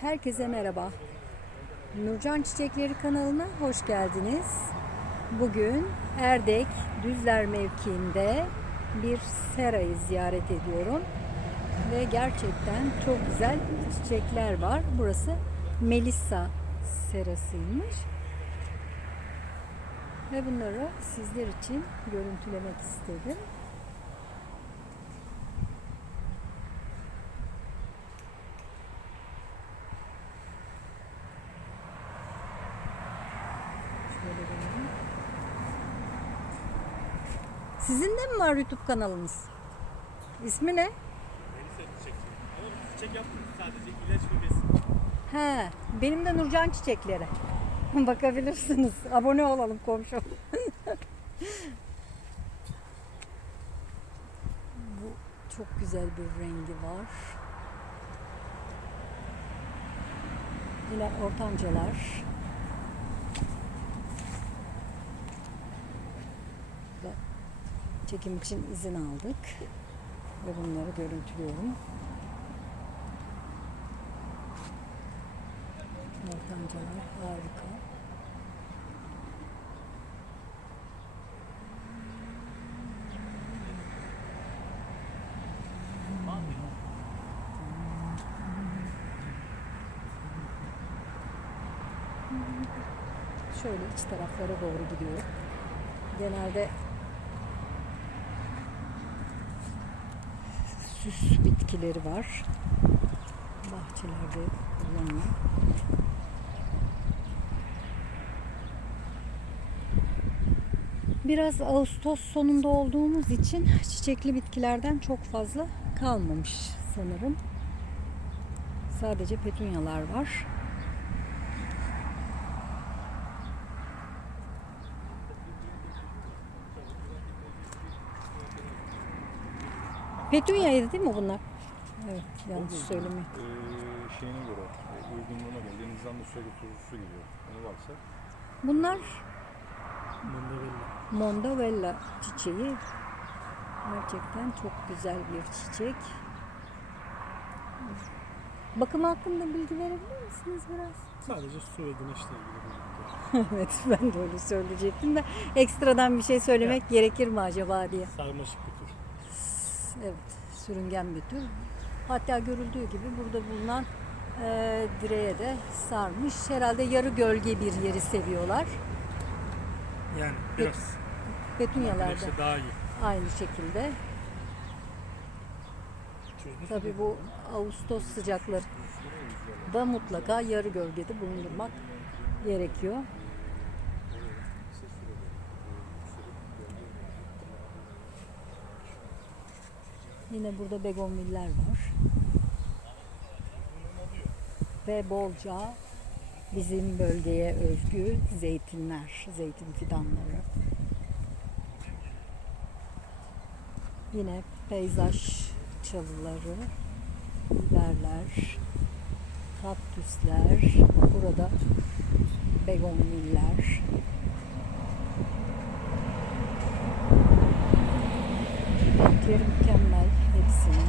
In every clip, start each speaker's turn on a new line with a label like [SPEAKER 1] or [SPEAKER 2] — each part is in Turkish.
[SPEAKER 1] Herkese merhaba. Nurcan Çiçekleri kanalına hoş geldiniz. Bugün Erdek Düzler mevkiinde bir serayı ziyaret ediyorum. Ve gerçekten çok güzel çiçekler var. Burası Melissa serasıymış. Ve bunları sizler için görüntülemek istedim. Şöyle dönelim. Sizin de mi var YouTube kanalınız? İsmi ne?
[SPEAKER 2] Melisa çiçek. Ama biz çiçek yapmıyoruz sadece ilaç ve besin.
[SPEAKER 1] He, benim de Nurcan Çiçekleri. Bakabilirsiniz. Abone olalım komşu. Bu çok güzel bir rengi var. Yine ortancalar. Çekim için izin aldık. Ve bunları görüntülüyorum. Ortancalar harika. Şöyle iç taraflara doğru gidiyor. Genelde süs bitkileri var. Bahçelerde kullanılan. Biraz Ağustos sonunda olduğumuz için çiçekli bitkilerden çok fazla kalmamış sanırım. Sadece petunyalar var. Petunyaydı değil mi bunlar? Evet, yanlış söylemeyeyim.
[SPEAKER 3] Ee, şeyine göre, e, uygunluğuna göre denizden de sürekli tuzlu su geliyor. Onu varsa
[SPEAKER 1] Bunlar
[SPEAKER 2] Mandavella.
[SPEAKER 1] Mondavella çiçeği. Gerçekten çok güzel bir çiçek. Bakım hakkında bilgi verebilir misiniz biraz?
[SPEAKER 2] Sadece su ve güneşle ilgili bir
[SPEAKER 1] evet ben de öyle söyleyecektim de ekstradan bir şey söylemek gerekir mi acaba diye.
[SPEAKER 2] Sarmaşık bir tür.
[SPEAKER 1] Evet sürüngen bir tür. Hatta görüldüğü gibi burada bulunan e, direğe de sarmış. Herhalde yarı gölge bir yeri seviyorlar.
[SPEAKER 2] Yani biraz
[SPEAKER 1] Petunyalarda
[SPEAKER 2] güneşle daha iyi.
[SPEAKER 1] aynı şekilde. Tabii bu Ağustos sıcakları da mutlaka yarı gölgede bulundurmak gerekiyor. Yine burada begonviller var. Ve bolca bizim bölgeye özgü zeytinler, zeytin fidanları. Yine peyzaj çalıları, biberler, kaktüsler, burada begonviller. Renkleri mükemmel hepsinin.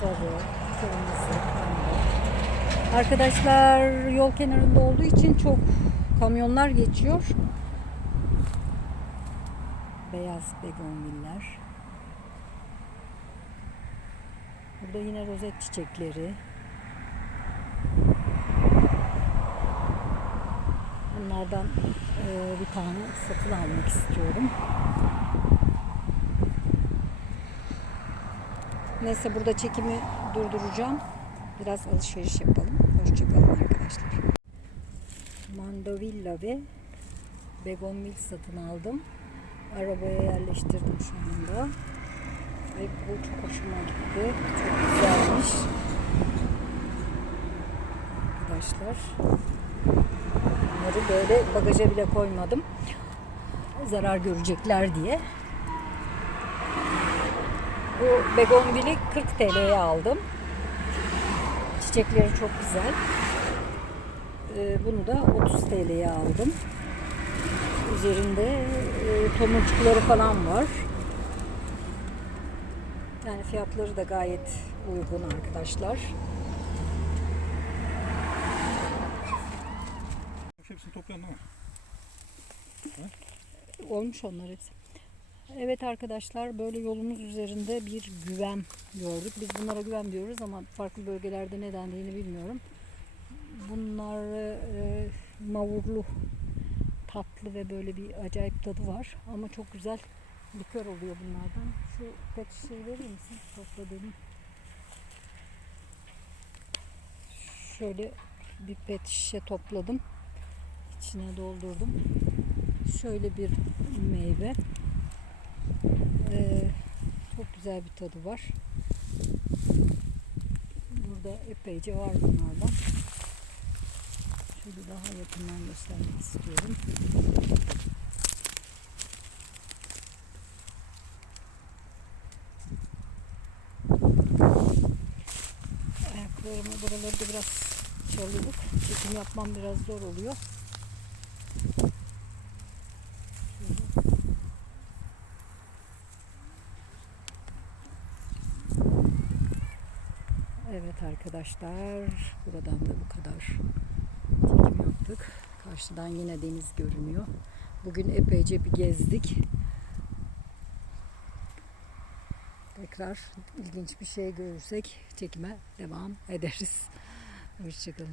[SPEAKER 1] Sarı, kırmızı, pembe. Arkadaşlar yol kenarında olduğu için çok kamyonlar geçiyor. Beyaz begonviller. Burada yine rozet çiçekleri. Bunlardan eee, bir tane satın almak istiyorum. Neyse burada çekimi durduracağım. Biraz alışveriş yapalım. Hoşçakalın arkadaşlar. Mandavilla ve begonvil satın aldım. Arabaya yerleştirdim şu anda. Ve bu çok hoşuma gitti. Çok güzelmiş. Arkadaşlar. Bunları böyle bagaja bile koymadım. Zarar görecekler diye. Bu begondili 40 TL'ye aldım. Çiçekleri çok güzel. Ee, bunu da 30 TL'ye aldım. Üzerinde e, tomurcukları falan var. Yani fiyatları da gayet uygun arkadaşlar.
[SPEAKER 3] Hepsini toplayan mı?
[SPEAKER 1] Olmuş onlar hepsi. Evet arkadaşlar böyle yolumuz üzerinde bir güven gördük. Biz bunlara güven diyoruz ama farklı bölgelerde ne dendiğini bilmiyorum. Bunlar e, mavurlu, tatlı ve böyle bir acayip tadı var. Ama çok güzel likör oluyor bunlardan. Şu pet şişeyi verir misin? Topladığım. Şöyle bir pet şişe topladım. İçine doldurdum. Şöyle bir meyve. Çok güzel bir tadı var. Burada epeyce var bunlardan. Şöyle daha yakından göstermek istiyorum. Ayaklarımı buraları da biraz çalılık. Çekim yapmam biraz zor oluyor. Şöyle. Evet arkadaşlar, buradan da bu kadar çekim yaptık. Karşıdan yine deniz görünüyor. Bugün epeyce bir gezdik. Tekrar ilginç bir şey görürsek çekime devam ederiz. Hoşçakalın.